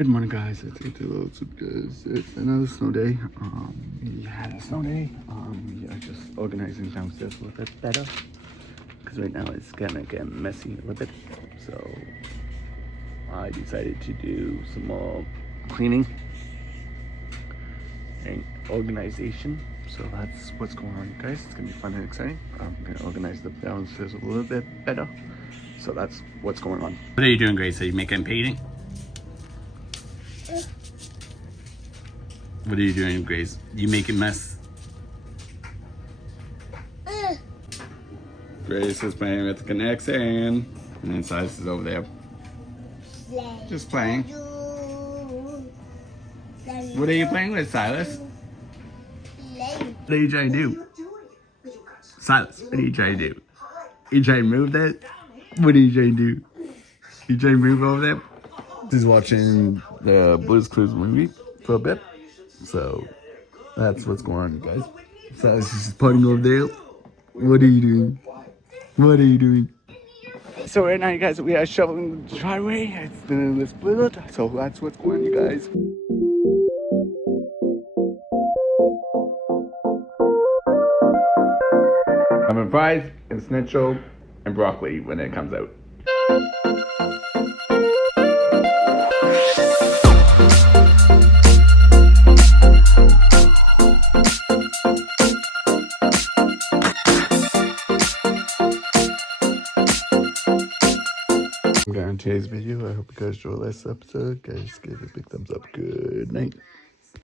Good morning, guys. It's another snow day. We had a snow day. We are just organizing downstairs a little bit better because right now it's gonna get messy a little bit. So I decided to do some more cleaning and organization. So that's what's going on, guys. It's gonna be fun and exciting. I'm gonna organize the downstairs a little bit better. So that's what's going on. What are you doing, Grace? Are you making painting? What are you doing, Grace? You making mess? Grace is playing with the connection, and then Silas is over there just playing. What are you playing with, Silas? What are you trying to do? Silas, what are you trying to do? You trying to move that? What are you trying to do? You trying to move over there? He's watching the Blue's Clues movie for a bit. So that's what's going on, you guys. Silas is just putting over there. What are you doing? What are you doing? So right now, you guys, we are shoveling the driveway. It's the split. So that's what's going on, you guys. I'm fries and schnitzel and broccoli when it comes out. I'm going to today's video. I hope you guys enjoyed this episode. Guys, give it a big thumbs up. Good night.